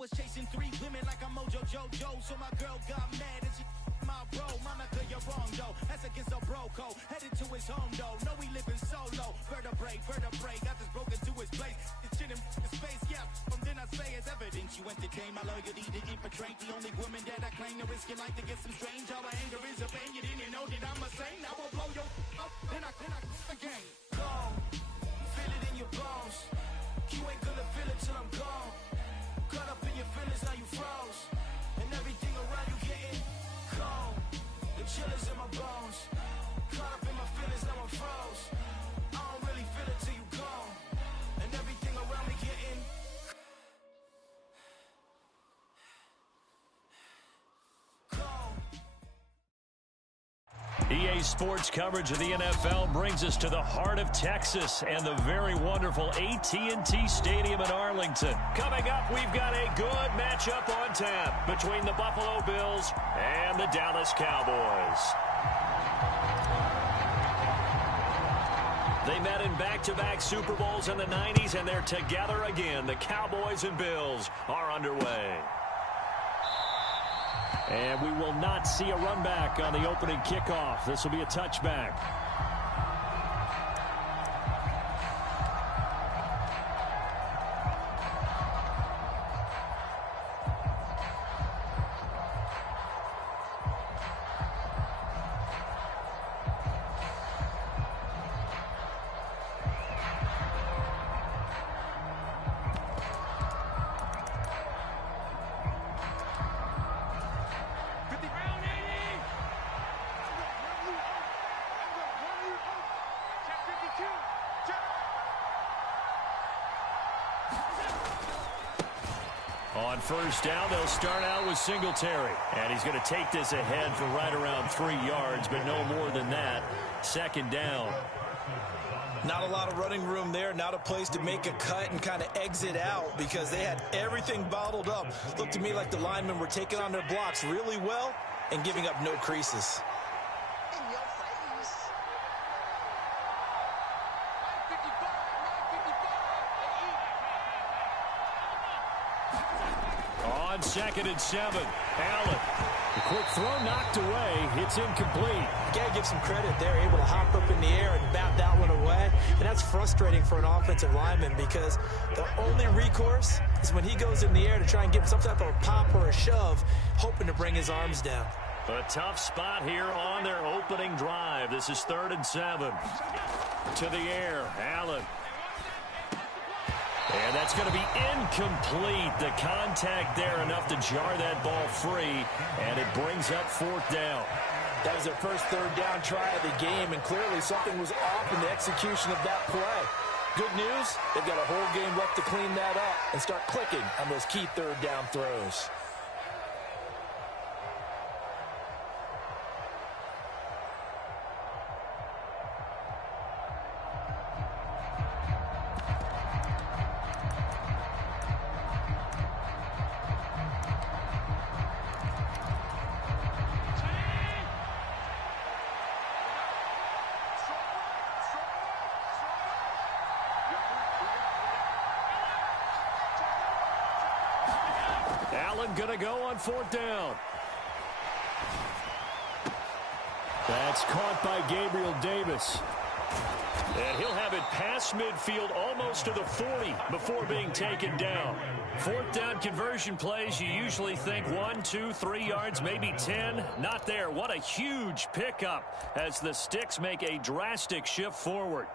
was chasing 3 women like I'm Mojo Jojo, so my girl got mad and she my bro. Mama, girl, you're wrong, though. That's against a bro code. Headed to his home, though. No, we living solo. Vertebrae. Got this broken to his place. This shit in his face, yeah. From then I say it's evidence. You entertain my loyalty to infiltrate. The only woman that I claim to risk your life to get some strange. All my anger is a pain. You didn't know that I'm a saint. I will blow your up. Then I again. Gone. Feel it in your bones. You ain't gonna feel it till I'm gone. Caught up in your feelings, now you froze. And everything around you getting cold. The chillers in my bones. Caught up in my feelings, now I'm froze. I don't really feel it till you gone. And everything around me getting EA Sports coverage of the NFL brings us to the heart of Texas and the very wonderful AT&T Stadium in Arlington. Coming up, we've got a good matchup on tap between the Buffalo Bills and the Dallas Cowboys. They met in back-to-back Super Bowls in the 90s, and they're together again. The Cowboys and Bills are underway. And we will not see a run back on the opening kickoff. This will be a touchback. On first down, they'll start out with Singletary. And he's going to take this ahead for right around 3 yards, but no more than that. Second down. Not a lot of running room there. Not a place to make a cut and kind of exit out because they had everything bottled up. Looked to me like the linemen were taking on their blocks really well and giving up no creases. On 2nd and 7, Allen. The quick throw knocked away. It's incomplete. Got to give some credit. They're able to hop up in the air and bat that one away. And that's frustrating for an offensive lineman because the only recourse is when he goes in the air to try and get some type of a pop or a shove, hoping to bring his arms down. A tough spot here on their opening drive. This is 3rd and 7. To the air, Allen. And that's going to be incomplete. The contact there enough to jar that ball free, and it brings up 4th down. That was their first 3rd down try of the game, and clearly something was off in the execution of that play. Good news, they've got a whole game left to clean that up and start clicking on those key 3rd down throws. Allen going to go on 4th down. That's caught by Gabriel Davis. And he'll have it past midfield almost to the 40 before being taken down. 4th down conversion plays, you usually think 1, 2, 3 yards, maybe 10. Not there. What a huge pickup as the Sticks make a drastic shift forward.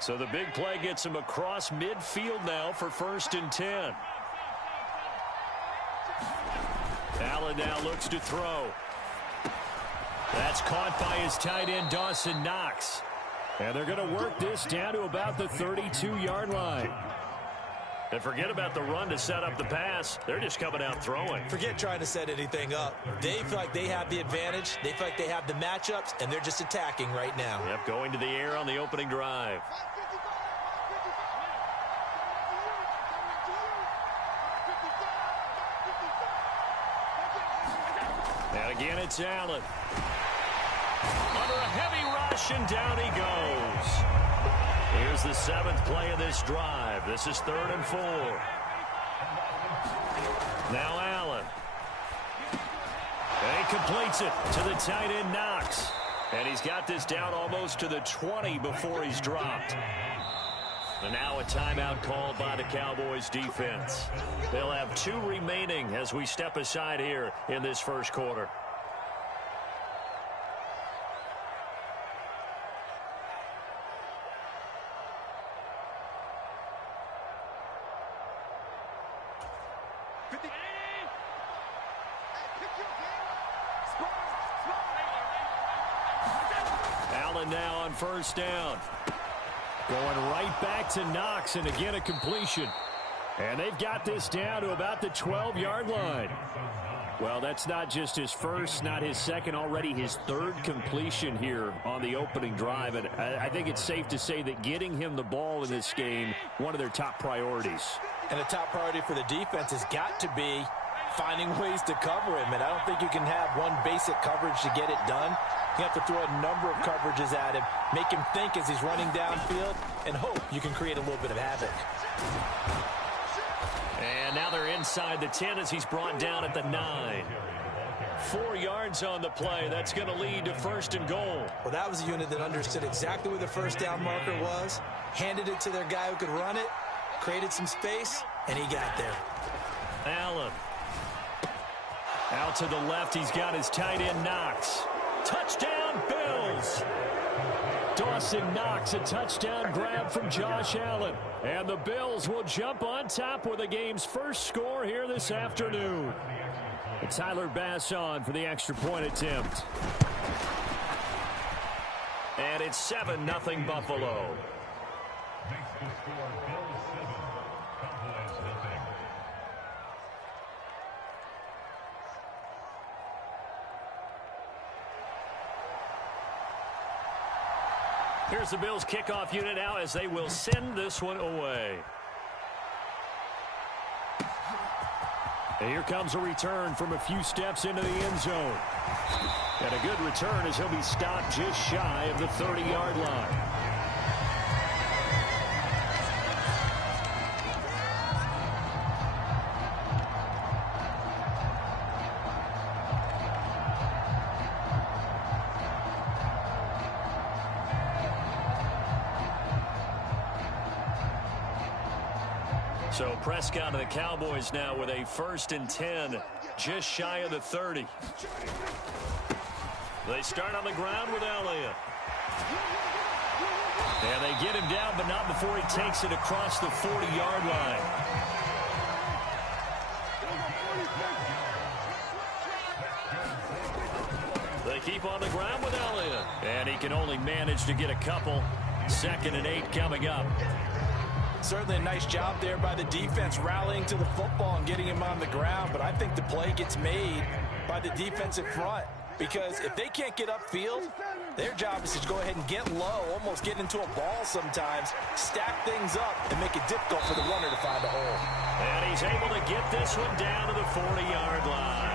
So the big play gets him across midfield now for 1st and 10. Allen now looks to throw. That's caught by his tight end, Dawson Knox. And they're going to work this down to about the 32-yard line. And forget about the run to set up the pass. They're just coming out throwing. Forget trying to set anything up. They feel like they have the advantage. They feel like they have the matchups, and they're just attacking right now. Yep, going to the air on the opening drive. And again, it's Allen. Under a heavy rush, and down he goes. Here's the 7th play of this drive. This is 3rd and 4. Now Allen. And he completes it to the tight end, Knox. And he's got this down almost to the 20 before he's dropped. And now a timeout called by the Cowboys defense. They'll have 2 remaining as we step aside here in this first quarter. Allen now on first down. Going right back to Knox, and again a completion. And they've got this down to about the 12-yard line. Well, that's not just his first, not his second, already his 3rd completion here on the opening drive. And I think it's safe to say that getting him the ball in this game, one of their top priorities. And the top priority for the defense has got to be finding ways to cover him. And I don't think you can have one basic coverage to get it done. You have to throw a number of coverages at him, make him think as he's running downfield, and hope you can create a little bit of havoc. And now they're inside the 10 as he's brought down at the 9. 4 yards on the play. That's going to lead to 1st and goal. Well, that was a unit that understood exactly where the first down marker was, handed it to their guy who could run it, created some space, and he got there. Allen. Out to the left, he's got his tight end, Knox. Touchdown, Bills! Dawson Knox, a touchdown grab from Josh Allen. And the Bills will jump on top with the game's first score here this afternoon. Tyler Bass on for the extra point attempt. And it's 7-0 Buffalo. Here's the Bills kickoff unit now as they will send this one away. And here comes a return from a few steps into the end zone. And a good return as he'll be stopped just shy of the 30-yard line. So Prescott of the Cowboys now with a 1st and 10, just shy of the 30. They start on the ground with Elliott. And they get him down, but not before he takes it across the 40-yard line. They keep on the ground with Elliott. And he can only manage to get a couple. 2nd and 8 coming up. Certainly a nice job there by the defense rallying to the football and getting him on the ground, but I think the play gets made by the defensive front because if they can't get upfield, their job is to go ahead and get low, almost get into a ball sometimes, stack things up, and make it difficult for the runner to find a hole. And he's able to get this one down to the 40-yard line.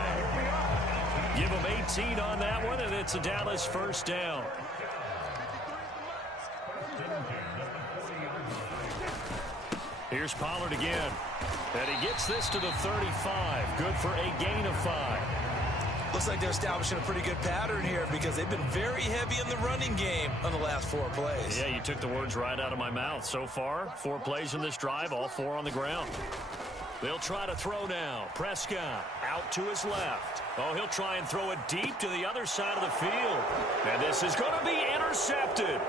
Give him 18 on that one, and it's a Dallas 1st down. Here's Pollard again. And he gets this to the 35. Good for a gain of 5. Looks like they're establishing a pretty good pattern here because they've been very heavy in the running game on the last 4 plays. Yeah, you took the words right out of my mouth. So far, 4 plays in this drive, all 4 on the ground. They'll try to throw now. Prescott out to his left. Oh, he'll try and throw it deep to the other side of the field. And this is going to be intercepted.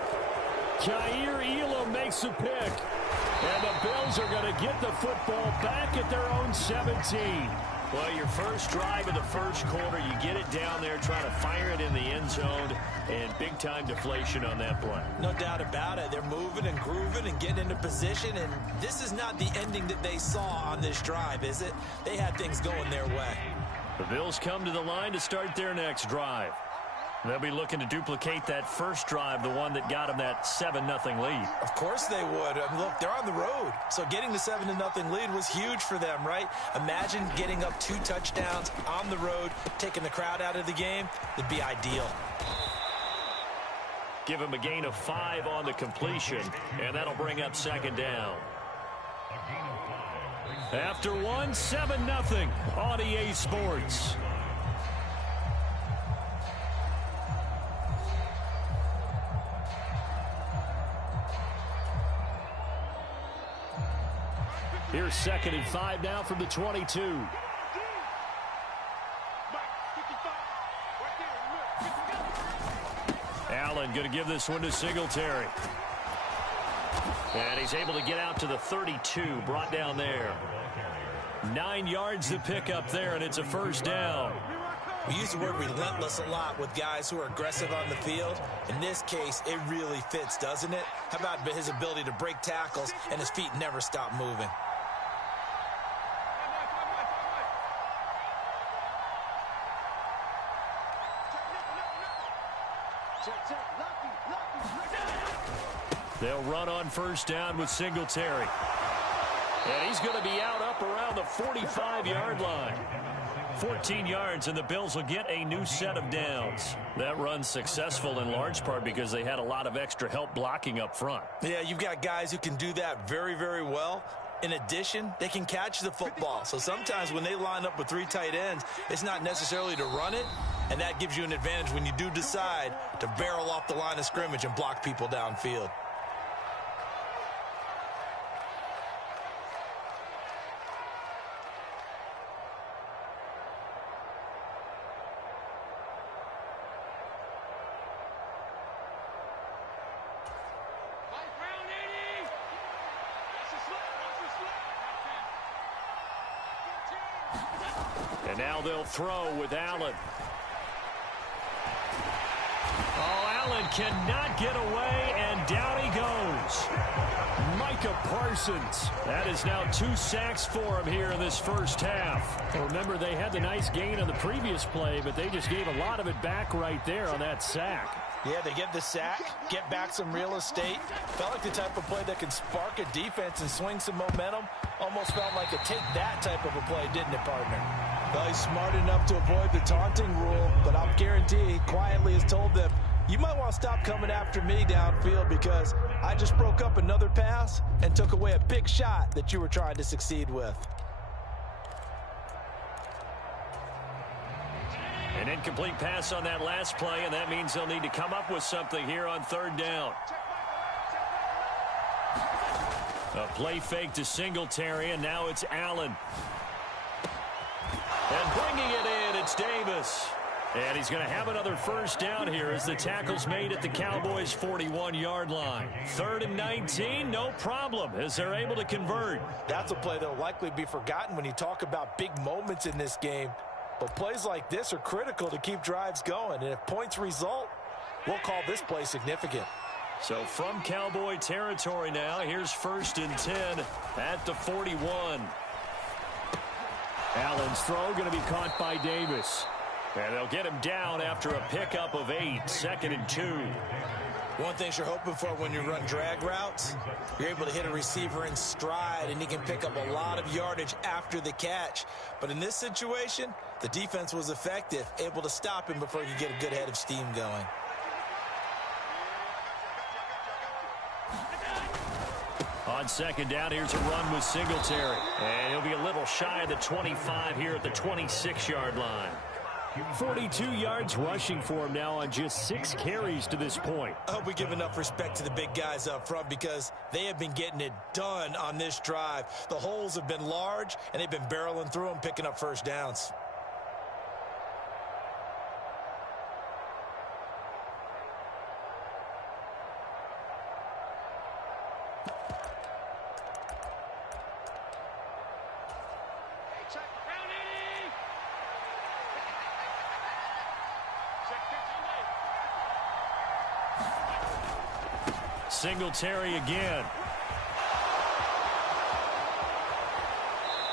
Jair Elam makes a pick. And the Bills are going to get the football back at their own 17. Well, your first drive of the first quarter, you get it down there, trying to fire it in the end zone, and big-time deflation on that play. No doubt about it. They're moving and grooving and getting into position, and this is not the ending that they saw on this drive, is it? They had things going their way. The Bills come to the line to start their next drive. They'll be looking to duplicate that first drive, the one that got them that 7-0 lead. Of course they would. I mean, look, they're on the road. So getting the 7-0 lead was huge for them, right? Imagine getting up 2 touchdowns on the road, taking the crowd out of the game. It'd be ideal. Give him a gain of 5 on the completion, and that'll bring up second down. After 1, 7-0 on EA Sports. Here's 2nd and 5 now from the 22. Allen going to give this one to Singletary. And he's able to get out to the 32, brought down there. 9 yards to pick up there, and it's a first down. We use the word relentless a lot with guys who are aggressive on the field. In this case, it really fits, doesn't it? How about his ability to break tackles and his feet never stop moving? They'll run on first down with Singletary. And he's going to be out up around the 45-yard line. 14 yards, and the Bills will get a new set of downs. That run's successful in large part because they had a lot of extra help blocking up front. Yeah, you've got guys who can do that very, very well. In addition, they can catch the football. So sometimes when they line up with 3 tight ends, it's not necessarily to run it, and that gives you an advantage when you do decide to barrel off the line of scrimmage and block people downfield. And now they'll throw with Allen. Oh, Allen cannot get away, and down he goes. Micah Parsons. That is now 2 sacks for him here in this first half. Remember, they had the nice gain on the previous play, but they just gave a lot of it back right there on that sack. Yeah, they get the sack, get back some real estate. Felt like the type of play that can spark a defense and swing some momentum. Almost felt like a take that type of a play, didn't it, partner? Well, he's smart enough to avoid the taunting rule, but I'll guarantee he quietly has told them, you might want to stop coming after me downfield because I just broke up another pass and took away a big shot that you were trying to succeed with. An incomplete pass on that last play, and that means they'll need to come up with something here on 3rd down. A play fake to Singletary, and now it's Allen. And bringing it in, it's Davis. And he's going to have another first down here as the tackle's made at the Cowboys' 41-yard line. 3rd and 19, no problem, as they're able to convert. That's a play that will likely be forgotten when you talk about big moments in this game. But plays like this are critical to keep drives going. And if points result, we'll call this play significant. So from Cowboy territory now, here's 1st and 10 at the 41. Allen's throw going to be caught by Davis. And they'll get him down after a pickup of 8, 2nd and 2. One thing you're hoping for when you run drag routes, you're able to hit a receiver in stride, and he can pick up a lot of yardage after the catch. But in this situation, the defense was effective, able to stop him before he could get a good head of steam going. On 2nd down, here's a run with Singletary. And he'll be a little shy of the 25 here at the 26-yard line. 42 yards rushing for him now on just 6 carries to this point. I hope we give enough respect to the big guys up front because they have been getting it done on this drive. The holes have been large, and they've been barreling through them, picking up first downs. Singletary again.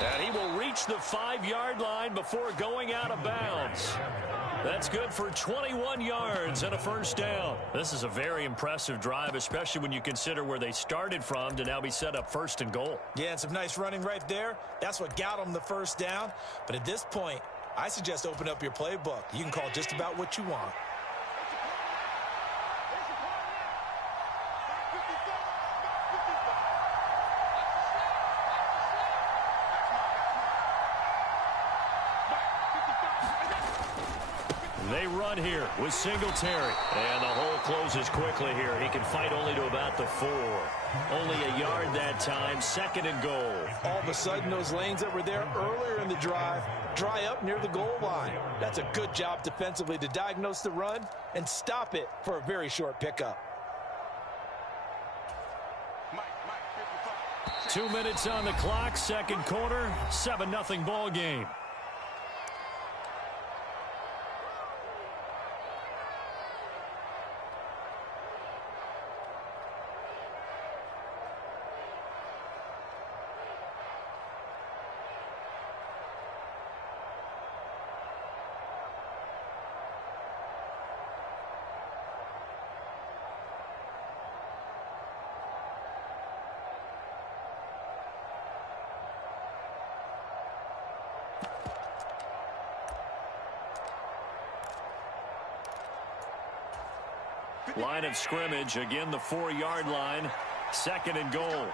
And he will reach the 5-yard line before going out of bounds. That's good for 21 yards and a first down. This is a very impressive drive, especially when you consider where they started from to now be set up 1st and goal. Yeah, and some nice running right there. That's what got them the first down. But at this point, I suggest open up your playbook. You can call just about what you want. They run here with Singletary. And the hole closes quickly here. He can fight only to about the 4. Only a yard that time, 2nd and goal. All of a sudden, those lanes that were there earlier in the drive dry up near the goal line. That's a good job defensively to diagnose the run and stop it for a very short pickup. 2 minutes on the clock, second quarter, 7-0 ball game. Line of scrimmage, again the 4-yard line, 2nd and goal.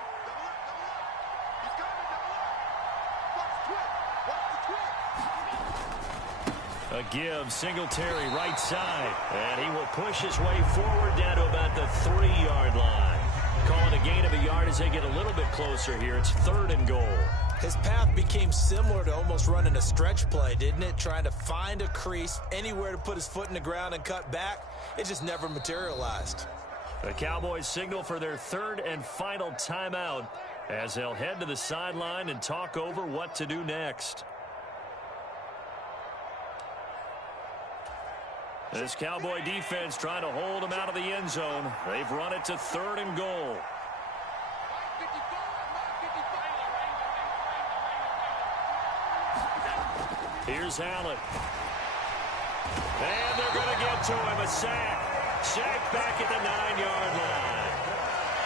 A give, Singletary right side, and he will push his way forward down to about the 3-yard line. Call it a gain of a yard as they get a little bit closer here. It's 3rd and goal. His path became similar to almost running a stretch play, didn't it? Trying to find a crease, anywhere to put his foot in the ground and cut back. It just never materialized. The Cowboys signal for their 3rd and final timeout as they'll head to the sideline and talk over what to do next. This Cowboy defense trying to hold him out of the end zone. They've run it to 3rd and goal. Here's Allen. And they're going to get to him. A sack. Sack back at the 9-yard line.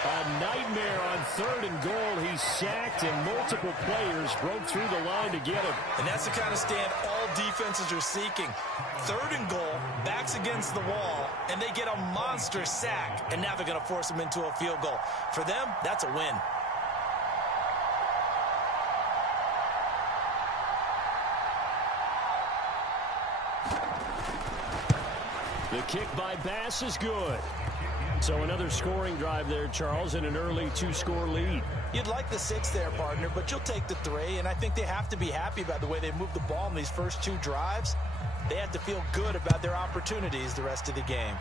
A nightmare on 3rd and goal. He's sacked, and multiple players broke through the line to get him. And that's the kind of stand all defenses are seeking. 3rd and goal, backs against the wall, and they get a monster sack. And now they're going to force him into a field goal. For them, that's a win. The kick by Bass is good. So another scoring drive there, Charles, and an early 2-score lead. You'd like the 6 there, partner, but you'll take the 3, and I think they have to be happy about the way they moved the ball in these first 2 drives. They have to feel good about their opportunities the rest of the game.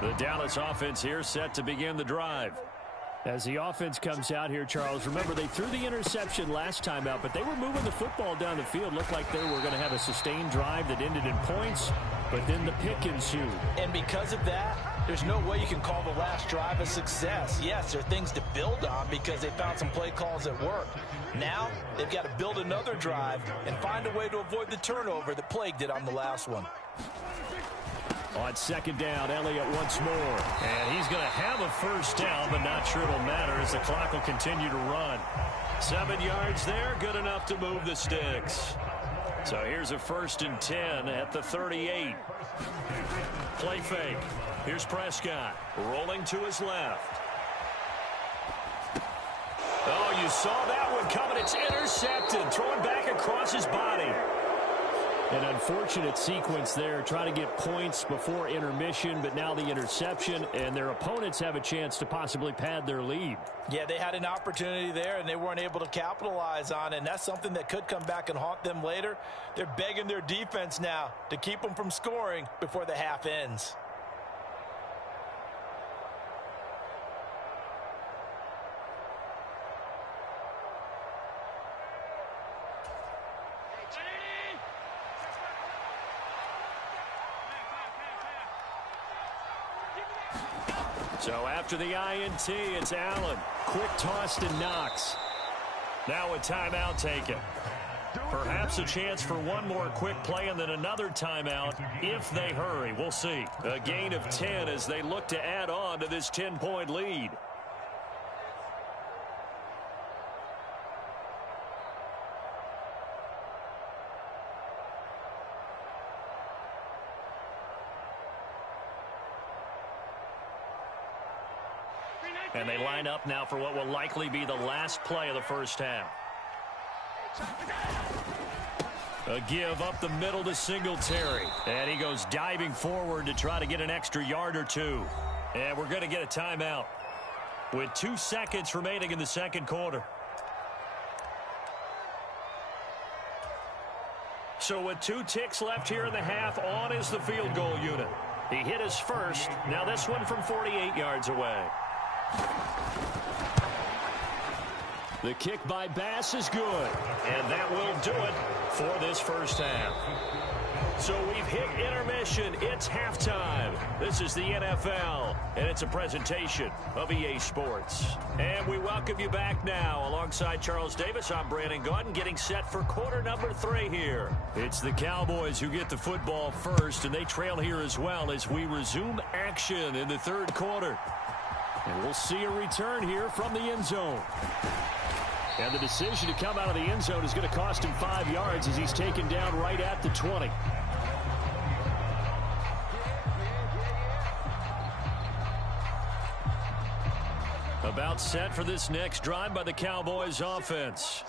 The Dallas offense here set to begin the drive. As the offense comes out here, Charles, remember they threw the interception last time out, but they were moving the football down the field. Looked like they were going to have a sustained drive that ended in points, but then the pick ensued. And because of that, there's no way you can call the last drive a success. Yes, there are things to build on because they found some play calls that work. Now, they've got to build another drive and find a way to avoid the turnover that plagued it on the last one. On 2nd down, Elliott once more. And he's going to have a first down, but not sure it'll matter as the clock will continue to run. 7 yards there, good enough to move the sticks. So here's a 1st and 10 at the 38. Play fake. Here's Prescott rolling to his left. Oh, you saw that one coming. It's intercepted, throwing back across his body. An unfortunate sequence there, trying to get points before intermission, but now the interception, and their opponents have a chance to possibly pad their lead. Yeah, they had an opportunity there, and they weren't able to capitalize on it, and that's something that could come back and haunt them later. They're begging their defense now to keep them from scoring before the half ends. So after the INT, it's Allen. Quick toss to Knox. Now a timeout taken. Perhaps a chance for one more quick play and then another timeout if they hurry. We'll see. A gain of 10 as they look to add on to this 10-point lead. And they line up now for what will likely be the last play of the first half. A give up the middle to Singletary. And he goes diving forward to try to get an extra yard or two. And we're going to get a timeout with 2 seconds remaining in the second quarter. So with 2 ticks left here in the half, on is the field goal unit. He hit his first. Now this one from 48 yards away. The kick by Bass is good, and that will do it for this first half. So we've hit intermission. It's halftime. This is the NFL, and it's a presentation of EA Sports. And we welcome you back now. Alongside Charles Davis, I'm Brandon Gaudin, getting set for quarter number 3 here. It's the Cowboys who get the football first, and they trail here as well as we resume action in the third quarter. And we'll see a return here from the end zone. And the decision to come out of the end zone is going to cost him 5 yards as he's taken down right at the 20. About set for this next drive by the Cowboys offense.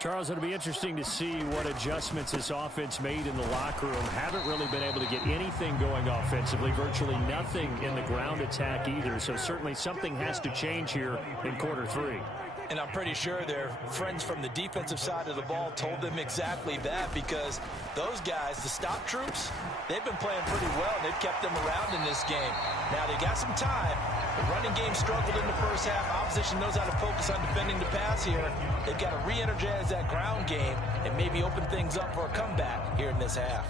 Charles, it'll be interesting to see what adjustments this offense made in the locker room. Haven't really been able to get anything going offensively, virtually nothing in the ground attack either. So certainly something has to change here in quarter 3. And I'm pretty sure their friends from the defensive side of the ball told them exactly that, because those guys, the stop troops, they've been playing pretty well. They've kept them around in this game. Now they got some time. The running game struggled in the first half. Opposition knows how to focus on defending the pass here. They've got to re-energize that ground game and maybe open things up for a comeback here in this half.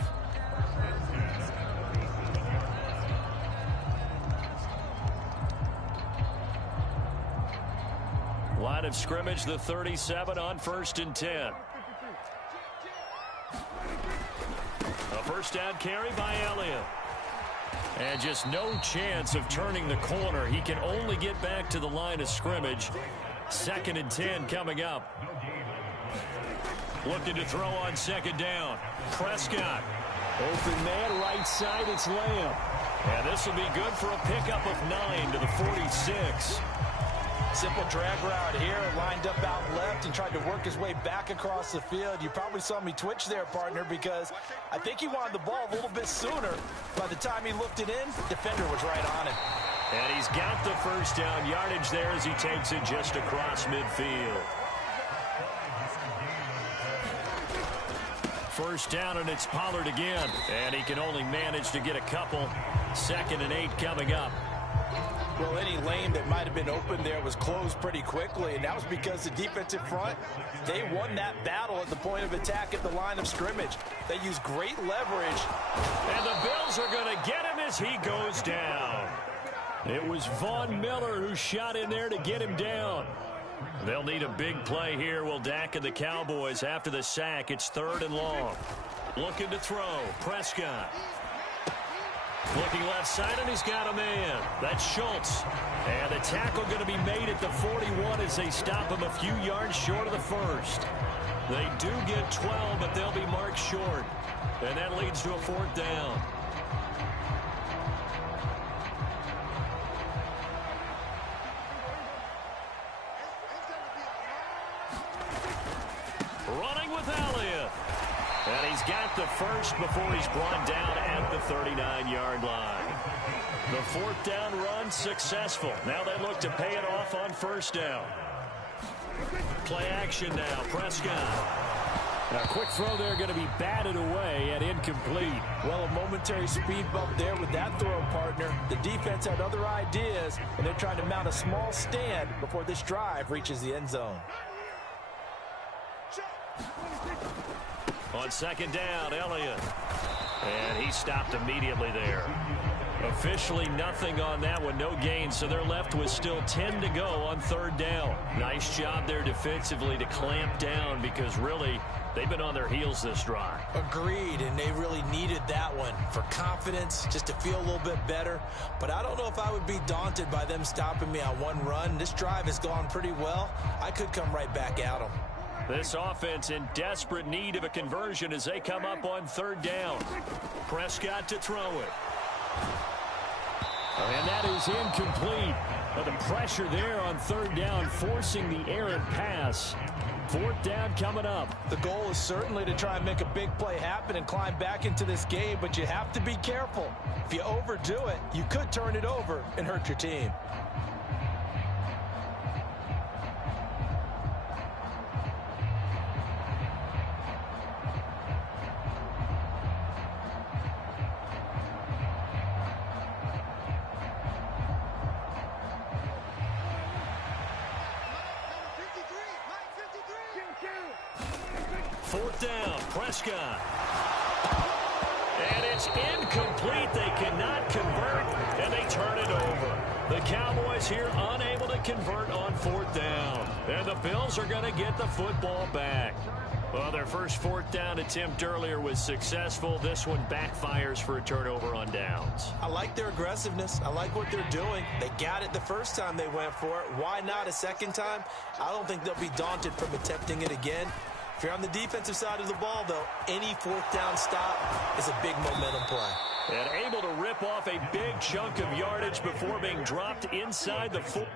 Line of scrimmage, the 37 on 1st and 10. A first down carry by Elliott. And just no chance of turning the corner. He can only get back to the line of scrimmage. 2nd and 10 coming up. Looking to throw on 2nd down. Prescott. Open man, right side, it's Lamb. And this will be good for a pickup of 9 to the 46. Simple drag route here, lined up out left and tried to work his way back across the field. You probably saw me twitch there, partner, because I think he wanted the ball a little bit sooner. By the time he looked it in, defender was right on it. And he's got the first down yardage there as he takes it just across midfield. First down, and it's Pollard again. And he can only manage to get a couple. 2nd and 8 coming up. Well, any lane that might have been open there was closed pretty quickly, and that was because the defensive front, they won that battle at the point of attack at the line of scrimmage. They used great leverage. And the Bills are going to get him as he goes down. It was Von Miller who shot in there to get him down. They'll need a big play here. Will Dak and the Cowboys after the sack. It's 3rd and long. Looking to throw. Prescott. Looking left side, and he's got a man. That's Schultz. And the tackle going to be made at the 41 as they stop him a few yards short of the first. They do get 12, but they'll be marked short. And that leads to a 4th down. Running with Elliott. And he's got the first before he's brought down at the 39-yard line. The 4th down run successful. Now they look to pay it off on 1st down. Play action now. Prescott. A quick throw there going to be batted away and incomplete. Well, a momentary speed bump there with that throw, partner. The defense had other ideas, and they're trying to mount a small stand before this drive reaches the end zone. On 2nd down, Elliott. And he stopped immediately there. Officially nothing on that one, no gain, so they're left with still 10 to go on 3rd down. Nice job there defensively to clamp down, because really They've been on their heels this drive. Agreed, and they really needed that one for confidence, just to feel a little bit better. But I don't know if I would be daunted by them stopping me on one run. This drive has gone pretty well. I could come right back at them. This offense in desperate need of a conversion as they come up on third down. Prescott to throw it. And that is incomplete. But the pressure there on third down, forcing the errant pass. Fourth down coming up. The goal is certainly to try and make a big play happen and climb back into this game, but you have to be careful. If you overdo it, you could turn it over and hurt your team. Fourth down, Prescott. And it's incomplete. They cannot convert, and they turn it over. The Cowboys here unable to convert on fourth down. And the Bills are going to get the football back. Well, their first fourth down attempt earlier was successful. This one backfires for a turnover on downs. I like their aggressiveness. I like what they're doing. They got it the first time they went for it. Why not a second time? I don't think they'll be daunted from attempting it again. If you're on the defensive side of the ball, though, any fourth down stop is a big momentum play. And able to rip off a big chunk of yardage before being dropped inside the 4.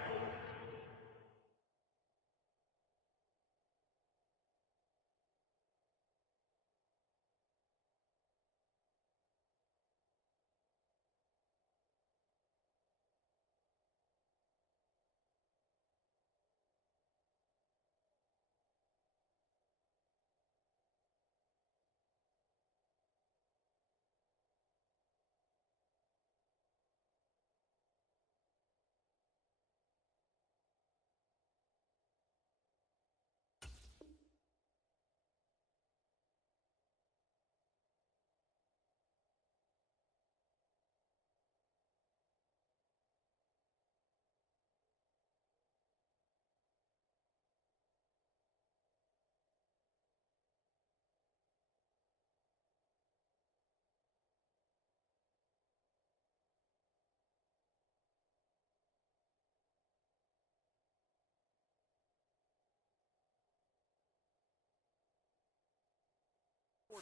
A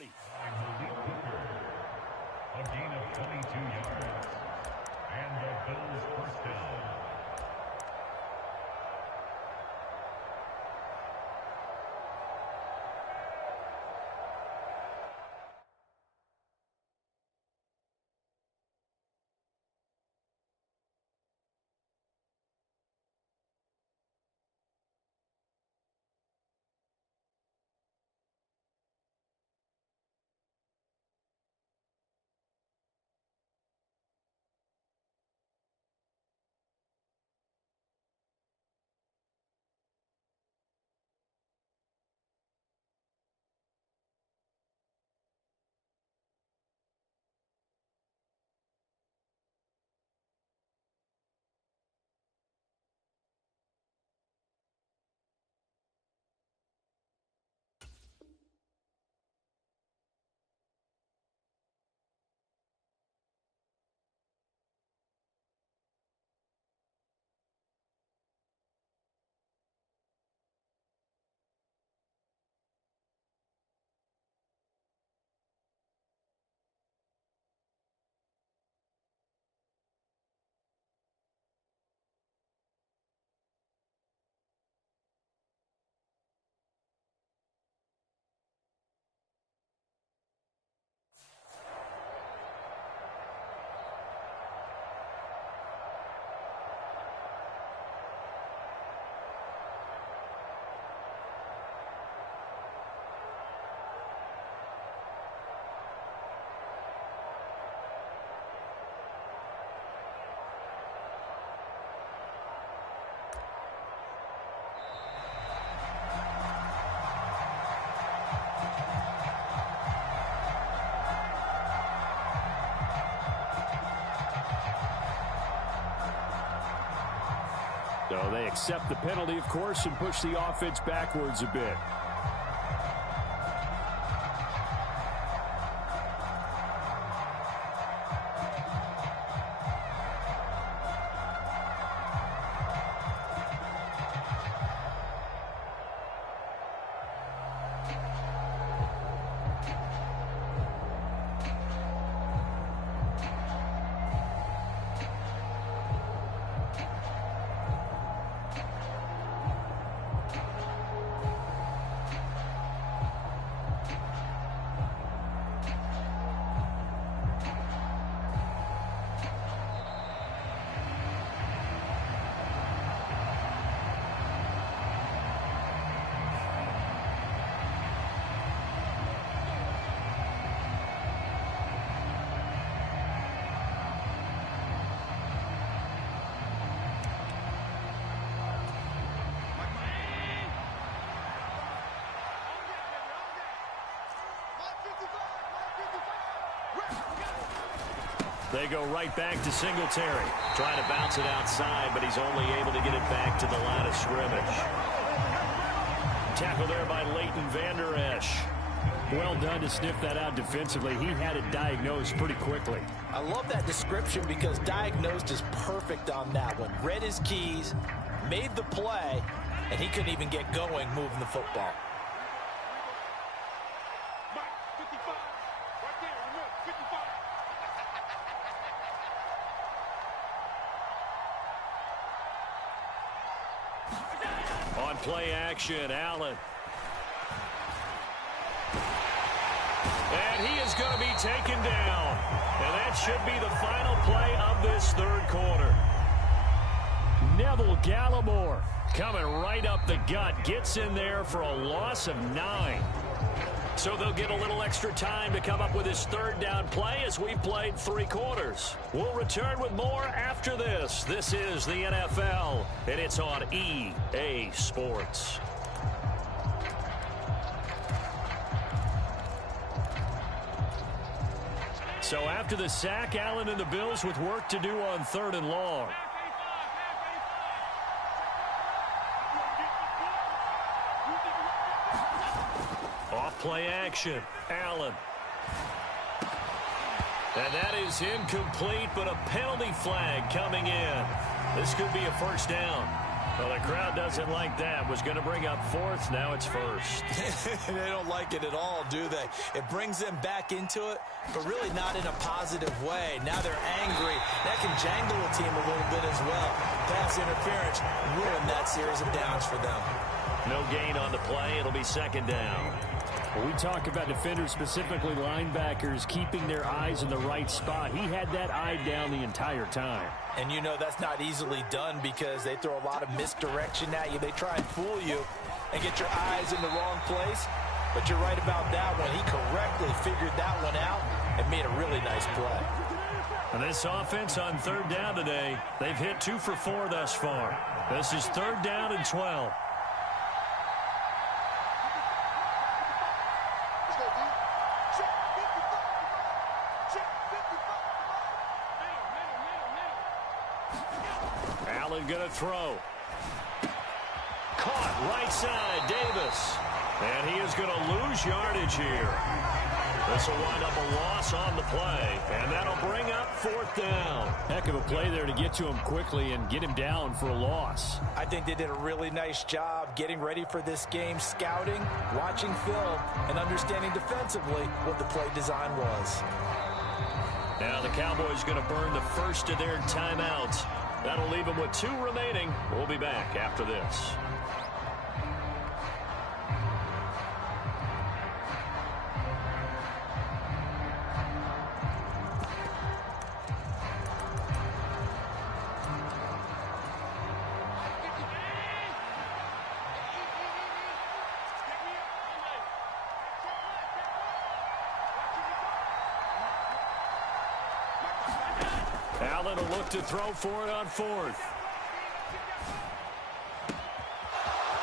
gain of 22 yards. And the Bills first down. So they accept the penalty, of course, and push the offense backwards a bit. They go right back to Singletary. Trying to bounce it outside, but he's only able to get it back to the line of scrimmage. Tackle there by Leighton Vander Esch. Well done to sniff that out defensively. He had it diagnosed pretty quickly. I love that description because diagnosed is perfect on that one. Read his keys, made the play, and he couldn't even get going moving the football. On play action, Allen. And he is going to be taken down. And that should be the final play of this third quarter. Neville Gallimore coming right up the gut. Gets in there for a loss of 9. So they'll get a little extra time to come up with his third down play as we played 3 quarters. We'll return with more after this. This is the NFL, and it's on EA Sports. So after the sack, Allen and the Bills with work to do on 3rd and long. Off play action, Allen. And that is incomplete, but a penalty flag coming in. This could be a first down. Well, the crowd doesn't like that. Was going to bring up 4th. Now it's 1st. They don't like it at all, do they? It brings them back into it, but really not in a positive way. Now they're angry. That can jangle a team a little bit as well. Pass interference ruined that series of downs for them. No gain on the play. It'll be 2nd down. When we talk about defenders, specifically linebackers, keeping their eyes in the right spot. He had that eye down the entire time. And you know that's not easily done because they throw a lot of misdirection at you. They try and fool you and get your eyes in the wrong place. But you're right about that one. He correctly figured that one out and made a really nice play. And this offense on 3rd down today, they've hit 2 for 4 thus far. This is 3rd down and 12. Allen going to throw. Caught right side, Davis. And he is going to lose yardage here. This will wind up a loss on the play. And that'll bring up 4th down. Heck of a play there to get to him quickly and get him down for a loss. I think they did a really nice job getting ready for this game, scouting, watching film, and understanding defensively what the play design was. Now the Cowboys going to burn the first of their timeouts. That'll leave them with 2 remaining. We'll be back after this. Allen will look to throw for it on 4th.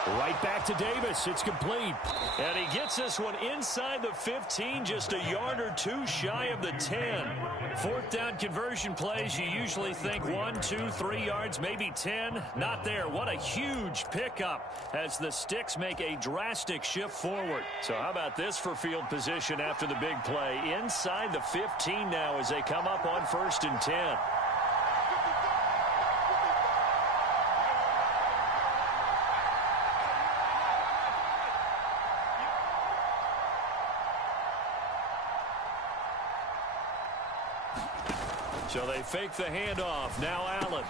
Right back to Davis. It's complete. And he gets this one inside the 15, just a yard or 2 shy of the 10. 4th down conversion plays, you usually think 1, 2, 3 yards, maybe 10. Not there. What a huge pickup as the Sticks make a drastic shift forward. So how about this for field position after the big play? Inside the 15 now as they come up on 1st and 10. So they fake the handoff. Now Allen.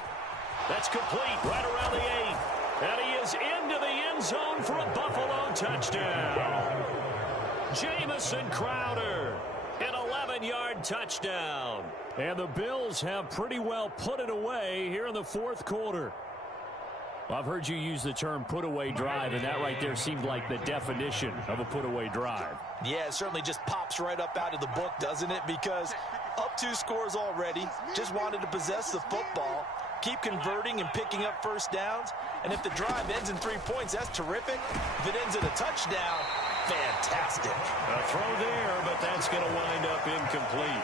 That's complete right around the 8. And he is into the end zone for a Buffalo touchdown. Jamison Crowder, an 11-yard touchdown. And the Bills have pretty well put it away here in the 4th quarter. Well, I've heard you use the term put-away drive, and that right there seemed like the definition of a put-away drive. Yeah, it certainly just pops right up out of the book, doesn't it? Because up 2 scores already, just wanted to possess the football, keep converting and picking up first downs. And if the drive ends in 3 points, that's terrific. If it ends in a touchdown, fantastic. A throw there, but that's going to wind up incomplete.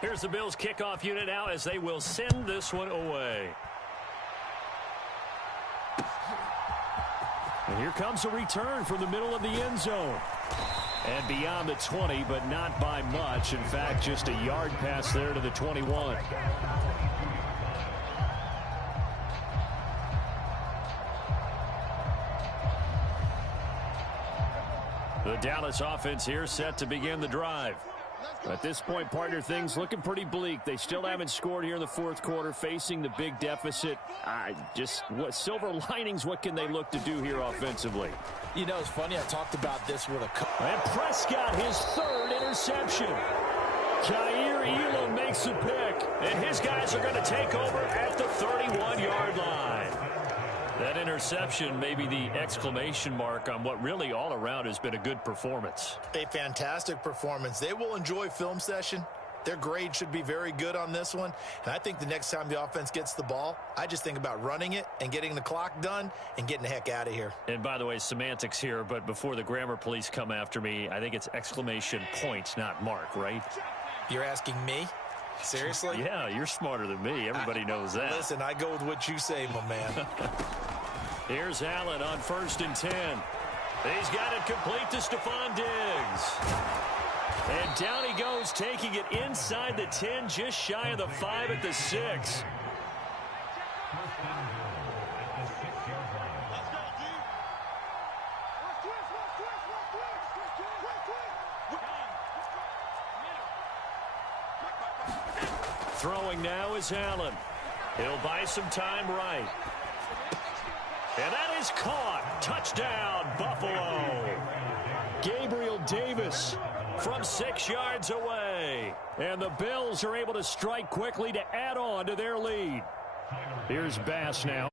Here's the Bills kickoff unit now as they will send this one away. And here comes a return from the middle of the end zone. And beyond the 20, but not by much. In fact, just a yard pass there to the 21. The Dallas offense here set to begin the drive. At this point, partner, things looking pretty bleak. They still haven't scored here in the fourth quarter, facing the big deficit. What silver linings, what can they look to do here offensively? You know, it's funny, I talked about this with a And Prescott, his third interception. Jair Elam makes a pick, and his guys are going to take over at the 31-yard line. That interception may be the exclamation mark on what really all around has been a good performance. A fantastic performance. They will enjoy film session. Their grade should be very good on this one. And I think the next time the offense gets the ball, I just think about running it and getting the clock done and getting the heck out of here. And by the way, semantics here, but before the grammar police come after me, I think it's exclamation point, not mark, right? You're asking me? Seriously? Yeah, you're smarter than me. Everybody knows that. Listen, I go with what you say, my man. Here's Allen on 1st and 10. He's got it complete to Stephon Diggs. And down he goes, taking it inside the 10, just shy of the 5 at the 6. Throwing now is Allen. He'll buy some time right. And that is caught. Touchdown, Buffalo. Gabriel Davis from 6 yards away. And the Bills are able to strike quickly to add on to their lead. Here's Bass now.